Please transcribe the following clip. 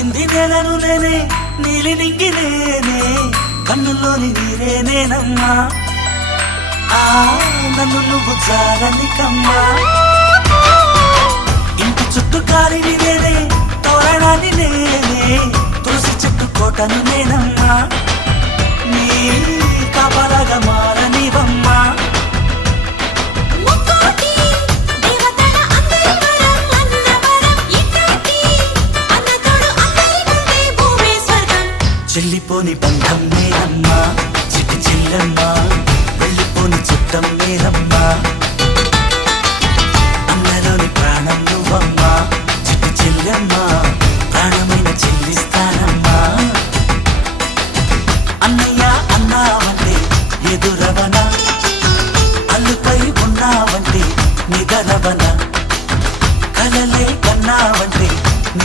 తాకింది నేలను నేనే నీలి నింగి నేనే కన్నుల్లోని నీరే నేనమ్మా నన్ను నువ్వు జారనికమ్మా ఇంటి చుట్టూ కాలిని నేనే తోరణాన్ని నేనే తులసి చెట్టు కోటను నేనమ్మా నీ కాపలాగా మారనివమ్మా చెల్లిపోని బంధం నేనమ్మా చిట్టి చెల్లమ్మా వెళ్ళిపోని చుట్టం నేనమ్మా